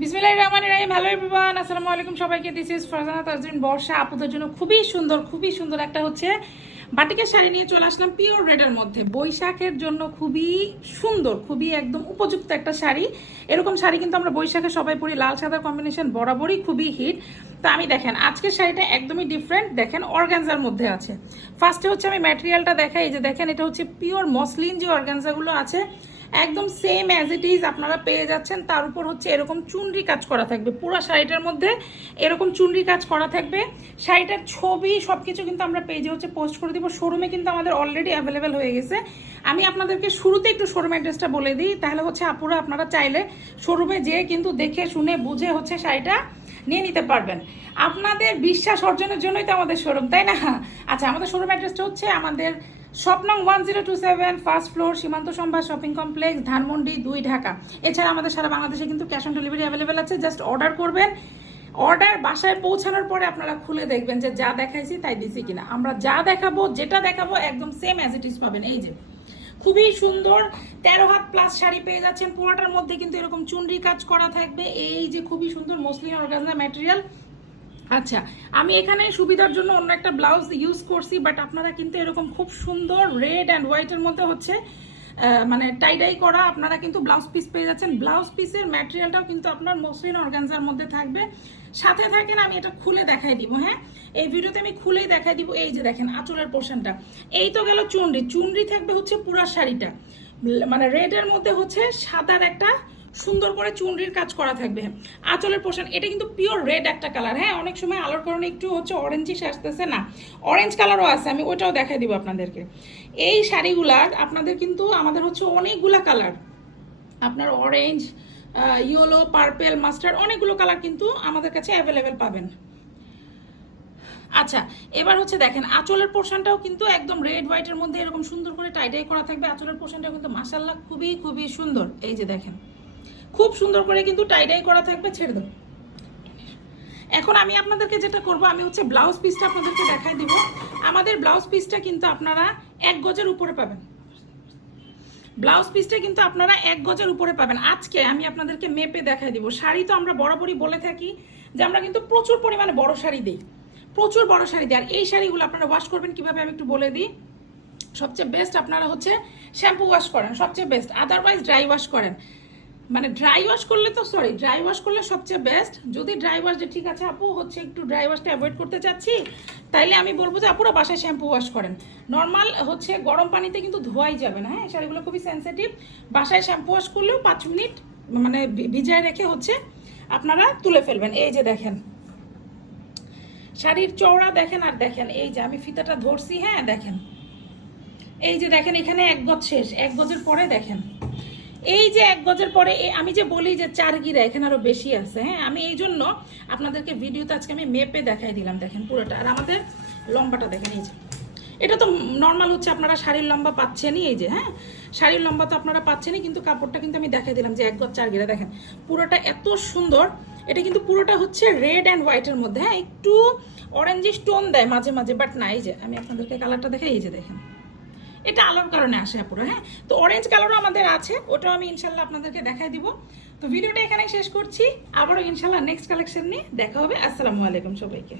বিসমিল্লাহির রহমানির রহিম। Hello everyone, আসসালামু আলাইকুম সবাইকে। দিস ইজ ফারজানা তাজরিন বর্ষা। আপুদের জন্য খুবই সুন্দর একটা হচ্ছে বাটিকের শাড়ি নিয়ে চলে আসলাম পিওর রেডের মধ্যে। বৈশাখের জন্য খুবই সুন্দর, খুবই একদম উপযুক্ত একটা শাড়ি। এরকম শাড়ি কিন্তু আমরা বৈশাখে সবাই পরি, লাল সাদার কম্বিনেশন বরাবরই খুবই হিট। তো আমি দেখেন আজকের শাড়িটা একদমই ডিফারেন্ট, দেখেন অর্গানজার মধ্যে আছে। ফার্স্টে হচ্ছে আমি ম্যাটেরিয়ালটা দেখাই, এই যে দেখেন এটা হচ্ছে পিওর মসলিন যে অর্গানজাগুলো আছে একদম সেম অ্যাজ ইট ইজ আপনারা পেয়ে যাচ্ছেন। তার উপর হচ্ছে এরকম চুনরি কাজ করা থাকবে, পুরো শাড়িটার মধ্যে এরকম চুনরি কাজ করা থাকবে। শাড়িটার ছবি সব কিছু কিন্তু আমরা পেজে হচ্ছে পোস্ট করে দিব। শোরুমে কিন্তু আমাদের অলরেডি অ্যাভেলেবেল হয়ে গেছে। আমি আপনাদেরকে শুরুতে একটু শোরুম অ্যাড্রেসটা বলে দিই, তাহলে হচ্ছে আপুরা আপনারা চাইলে শোরুমে যেয়ে কিন্তু দেখে শুনে বুঝে হচ্ছে শাড়িটা নিয়ে নিতে পারবেন। আপনাদের বিশ্বাস অর্জনের জন্যই তো আমাদের শোরুম, তাই না? আচ্ছা, আমাদের শোরুম অ্যাড্রেসটা হচ্ছে আমাদের শপ নং 1027, ফার্স্ট ফ্লোর, সীমান্ত সম্ভার শপিং কমপ্লেক্স, ধানমন্ডি 2, ঢাকা। এছাড়া আমাদের সারা বাংলাদেশে কিন্তু ক্যাশ অন ডেলিভারি অ্যাভেলেবেল আছে। জাস্ট অর্ডার করবেন, অর্ডার বাসায় পৌঁছানোর পরে আপনারা খুলে দেখবেন যে যা দেখাইছি তাই দিছি কিনা। আমরা যা দেখাবো, যেটা দেখাবো একদম সেম অ্যাজ ইট ইজ পাবেন। এই যে খুবই সুন্দর 13 হাত প্লাস শাড়ি পেয়ে যাচ্ছেন। পুরোটার মধ্যে কিন্তু এরকম চুনরি কাজ করা থাকবে। এই যে খুবই সুন্দর মসলিন অর্গানজা ম্যাটেরিয়াল। আচ্ছা, আমি এখানে সুবিধার জন্য অন্য একটা ব্লাউজ ইউজ করছি, বাট আপনারা কিন্তু এরকম খুব সুন্দর রেড অ্যান্ড হোয়াইটের মধ্যে হচ্ছে মানে টাইডাই করা আপনারা কিন্তু ব্লাউজ পিস পেয়ে যাচ্ছেন। ব্লাউজ পিসের ম্যাটেরিয়ালটাও কিন্তু আপনার মসলিন অর্গানজার মধ্যে থাকবে। সাথে থাকেন, আমি এটা খুলে দেখাই দিব। হ্যাঁ, এই ভিডিওতে আমি খুলেই দেখাই দিব। এই যে দেখেন আঁচলের পোর্শনটা, এই তো গেল চুনরি। চুনরি থাকবে হচ্ছে পুরা শাড়িটা, মানে রেডের মধ্যে হচ্ছে সাদার একটা সুন্দর করে চুনরির কাজ করা থাকবে। আঁচলের পোর্শন এটা কিন্তু পিওর রেড একটা কালার। হ্যাঁ, অনেক সময় আলোর কারণে একটু হচ্ছে অরেঞ্জিশ আসতেছে, না অরেঞ্জ কালারও আছে, আমি ওইটাও দেখাই দিব আপনাদেরকে। এই শাড়িগুলার আপনাদের কিন্তু আমাদের হচ্ছে অনেকগুলা কালার, আপনার অরেঞ্জ, ইয়েলো, পার্পেল, মাস্টার্ড, অনেকগুলো কালার কিন্তু আমাদের কাছে অ্যাভেলেবেল পাবেন। আচ্ছা, এবার হচ্ছে দেখেন আঁচলের পোর্শনটাও কিন্তু একদম রেড হোয়াইটের মধ্যে এরকম সুন্দর করে টাইডাই করা থাকবে। আঁচলের পোর্শনটাও কিন্তু মাশাআল্লাহ খুবই সুন্দর। এই যে দেখেন খুব সুন্দর করে কিন্তু টাইডাই করা থাকবে। ছেড়ে দাও। এখন আমি আপনাদেরকে যেটা করব, আমি হচ্ছে ব্লাউজ পিসটা আপনাদেরকে দেখাই দিব। আমাদের ব্লাউজ পিসটা কিন্তু আপনারা 1 গজের উপরে পাবেন। ব্লাউজ পিসটা কিন্তু আপনারা 1 গজের উপরে পাবেন। আজকে আমি আপনাদেরকে মেপে দেখাই দিব। শাড়ি তো আমরা বরাবরই বলে থাকি যে আমরা কিন্তু প্রচুর পরিমাণে বড় শাড়ি দিই, প্রচুর বড় শাড়ি দিই। আর এই শাড়িগুলো আপনারা ওয়াশ করবেন কিভাবে আমি একটু বলে দিই। সবচেয়ে বেস্ট আপনারা হচ্ছে শ্যাম্পু ওয়াশ করেন, সবচেয়ে বেস্ট। আদারওয়াইজ ড্রাই ওয়াশ করেন, মানে ড্রাই ওয়াশ করলে তো ড্রাই ওয়াশ করলে সবচেয়ে বেস্ট। যদি ড্রাই ওয়াশ, যে ঠিক আছে আপু হচ্ছে একটু ড্রাই ওয়াশটা অ্যাভয়েড করতে চাচ্ছি, তাইলে আমি বলবো যে আপুরা বাসায় শ্যাম্পু ওয়াশ করেন। নর্মাল হচ্ছে গরম পানিতে কিন্তু ধোয়াই যাবে না। হ্যাঁ, শাড়িগুলো খুবই সেন্সিটিভ। বাসায় শ্যাম্পু ওয়াশ করলেও 5 মিনিট মানে ভিজায় রেখে হচ্ছে আপনারা তুলে ফেলবেন। এই যে দেখেন শাড়ির চওড়া দেখেন, আর দেখেন এই যে আমি ফিতাটা ধরছি। হ্যাঁ দেখেন, এই যে দেখেন এখানে 1 গজ শেষ, 1 গজের পরে দেখেন এই যে 1 গজের পরে আমি যে বলি যে 4 গিরা, এখানে আরো বেশি আছে। হ্যাঁ, আমি এই জন্য আপনাদেরকে ভিডিওতে আজকে আমি মেপে দেখাই দিলাম। দেখেন পুরোটা। আর আমাদের লম্বাটা দেখেন, এই যে এটা তো নর্মাল হচ্ছে আপনারা শাড়ির লম্বা পাচ্ছেনই। এই যে হ্যাঁ, শাড়ির লম্বা তো আপনারা পাচ্ছেনই, কিন্তু কাপড়টা কিন্তু আমি দেখাই দিলাম যে 1 গজ 4 গিরা। দেখেন পুরোটা এত সুন্দর। এটা কিন্তু পুরোটা হচ্ছে রেড অ্যান্ড হোয়াইটের মধ্যে। হ্যাঁ, একটু অরেঞ্জিশ টোন দেয় মাঝে মাঝে, বাট না। এই যে আমি আপনাদেরকে কালারটা দেখাই, এই যে দেখেন এটা আলোর কারণে আসে পুরো। হ্যাঁ, তো অরেঞ্জ কালারও আমাদের আছে, ওটাও আমি ইনশাল্লাহ আপনাদেরকে দেখাই দিব। তো ভিডিওটা এখানেই শেষ করছি, আবারও ইনশাল্লাহ নেক্সট কালেকশন নিয়ে দেখা হবে। আসসালামু আলাইকুম সবাইকে।